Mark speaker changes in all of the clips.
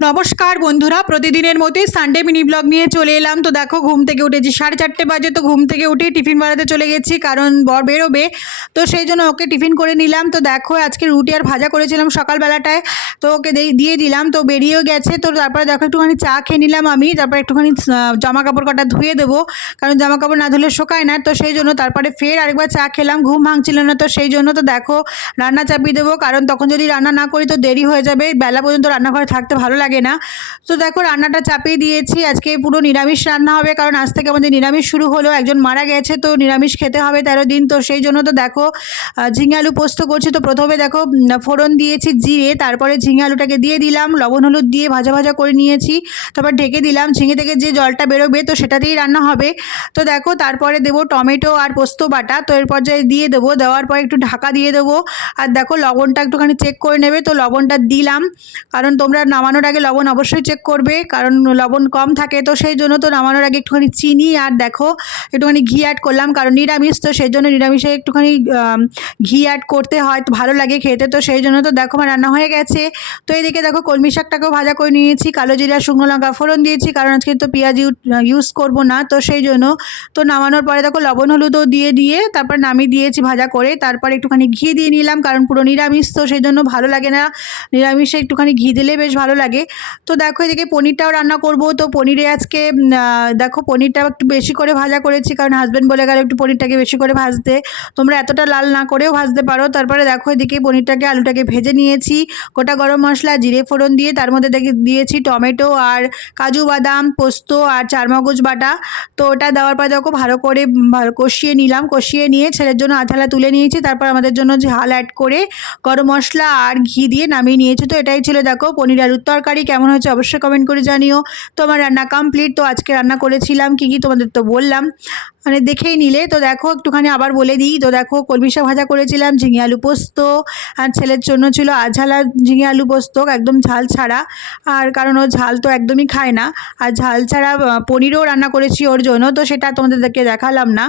Speaker 1: নমস্কার বন্ধুরা, প্রতিদিনের মতোই সানডে মিনি ব্লগ নিয়ে চলে এলাম। তো দেখো, ঘুম থেকে উঠেছি। সাড়ে চারটে বাজে, তো ঘুম থেকে উঠে টিফিন বানাতে চলে গেছি, কারণ বর বেরোবে। তো সেই জন্য ওকে টিফিন করে নিলাম। তো দেখো, আজকে রুটি আর ভাজা করেছিলাম সকালবেলাটায়। তো ওকে দিয়ে- দিলাম। তো বেরিয়েও গেছে। তো তারপরে দেখো, একটুখানি চা খেয়ে নিলাম আমি। তারপরে একটুখানি জামা কাপড় কটা ধুয়ে দেবো। কারণ জামা কাপড় না ধুলে শোকায় না। তো সেই জন্য তারপরে ফের আরেকবার চা খেলাম। ঘুম ভাঙছিল না। তো সেই জন্য তো দেখো, রান্না চাপিয়ে দেবো। কারণ তখন যদি রান্না না করি, তো দেরি হয়ে যাবে। বেলা পর্যন্ত রান্নাঘরে থাকতে ভালো লাগে না। তো দেখো, রান্নাটা চাপিয়ে দিয়েছি। আজকে পুরো নিরামিষ রান্না হবে, কারণ আজ থেকে আমাদের নিরামিষ শুরু হলো। একজন মারা গেছে, তো নিরামিষ খেতে হবে তেরো দিন। তো সেই জন্য তো দেখো ঝিঙে আলু পোস্ত করছি। তো প্রথমে দেখো ফোড়ন দিয়েছি, জিরে, তারপরে ঝিঙে আলুটাকে দিয়ে দিলাম, লবণ হলুদ দিয়ে ভাজা ভাজা করে নিয়েছি। তারপর ঢেকে দিলাম, ঝিঙে থেকে যে জলটা বেরোবে, তো সেটাতেই রান্না হবে। তো দেখো, তারপরে দেবো টমেটো আর পোস্ত বাটা। তো এর পর্যায়ে দিয়ে দেবো, দেওয়ার পর একটু ঢাকা দিয়ে দেবো। আর দেখো, লবণটা একটুখানি চেক করে নেবে। তো লবণটা দিলাম, কারণ তোমরা নামানোর আগে লবণ অবশ্যই চেক করবে, কারণ লবণ কম থাকে, তো সেই জন্য তো নামানোর আগে একটুখানি চিনি আর দেখো, একটুখানি ঘি অ্যাড করলাম, কারণ নিরামিষ, তো সেই জন্য নিরামিষে একটুখানি ঘি অ্যাড করতে হয়, তো ভালো লাগে খেতে, তো সেই জন্য তো দেখো আমার রান্না হয়ে গেছে। তো এইদিকে দেখো কলমি শাকটাকেও ভাজা করে নিয়েছি, কালো জিরা, শুকনো লঙ্কা ফোড়ন দিয়েছি, কারণ আজকে তো পেঁয়াজ ইউজ করব না, তো সেই জন্য, তো নামানোর পরে দেখো লবণ, হলুদও দিয়ে দিয়ে, তারপর নামিয়ে দিয়েছি ভাজা করে, তারপর একটুখানি ঘি দিয়ে নিলাম, কারণ পুরো নিরামিষ, তো সেই জন্য ভালো লাগে না, নিরামিষে একটুখানি ঘি দিলে বেশ ভালো লাগে। তো দেখো এদিকে পনিরটাও রান্না করব। তো পনিরে আজকে দেখো পনিরটা একটু বেশি করে ভাজা করেছি, কারণ হাজব্যান্ড বলে গেল একটু পনিরটাকে বেশি করে ভাজতে। তোমরা এতটা লাল না করেও ভাজতে পারো। তারপরে দেখো এদিকে পনিরটাকে, আলুটাকে ভেজে নিয়েছি। গোটা গরম মশলা, জিরে ফোড়ন দিয়ে, তার মধ্যে দেখে, দিয়েছি টমেটো আর কাজু বাদাম, পোস্ত আর চারমগজ বাটা। তো ওটা দেওয়ার পর দেখো ভালো করে কষিয়ে নিলাম। কষিয়ে নিয়ে ছেলের জন্য আধালা তুলে নিয়েছি। তারপর আমাদের জন্য ঝাল অ্যাড করে গরম মশলা আর ঘি দিয়ে নামিয়ে নিয়েছি। তো এটাই ছিল দেখো পনির আলুর তরকারি। কেমন হয়েছে অবশ্যই কমেন্ট করে জানিও। তো আমার রান্না কমপ্লিট তো আজকে রান্না করেছিলাম, কি কি তোমাদের তো বললাম। মানে দেখেই নিলে, তো দেখো একটুখানি আবার বলে দিই। তো দেখো কলমি শাক ভাজা করেছিলাম, ঝিঙে আলু পোস্ত, আর ছেলের জন্য ছিল আঝালা ঝিঙে আলু পোস্ত, একদম ঝাল ছাড়া। আর কারণ ও ঝাল তো একদমই খায় না। আর ঝাল ছাড়া পনিরও রান্না করেছি ওর জন্য, তো সেটা তোমাদেরকে দেখালাম না।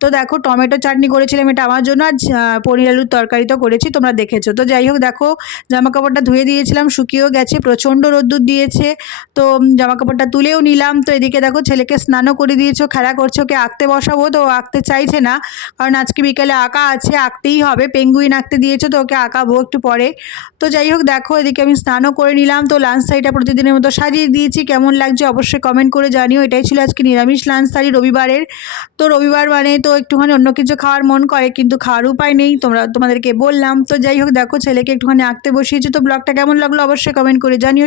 Speaker 1: তো দেখো টমেটো চাটনি করেছিলাম এটা আমার জন্য, আর পনির আলুর তরকারি তো করেছি, তোমরা দেখেছ। তো যাই হোক, দেখো জামা কাপড়টা ধুয়ে দিয়েছিলাম, শুকিয়েও গেছে, প্রচণ্ড রোদ্দুর দিয়েছে, তো জামা কাপড়টা তুলেও নিলাম। তো এদিকে দেখো ছেলেকে স্নানও করে দিয়েছ, খেলা করছে, ওকে আঁকতে বসাবো, তো আঁকতে চাইছে না। কারণ আজকে বিকেলে আঁকা আছে, আঁকতেই হবে, পেঙ্গুইন আঁকতে দিয়েছ, তো ওকে আঁকাবো একটু পরে। তো যাই হোক, দেখো এদিকে আমি স্নানও করে নিলাম, তো লাঞ্চ শাড়িটা প্রতিদিনের মতো সাজিয়ে দিয়েছি, কেমন লাগছে অবশ্যই কমেন্ট করে জানিও। এটাই ছিল আজকে নিরামিষ লাঞ্চ শাড়ি রবিবারের। তো রবিবার মানে তো একটুখানি অন্য কিছু খাওয়ার মন করে, কিন্তু খাওয়ার উপায় নেই, তোমরা, তোমাদেরকে বললাম। তো যাই হোক, দেখো ছেলেকে একটুখানি আঁকতে বসিয়েছি, তো ব্লগটা কেমন লাগল অবশ্যই কমেন্ট করে জানিও।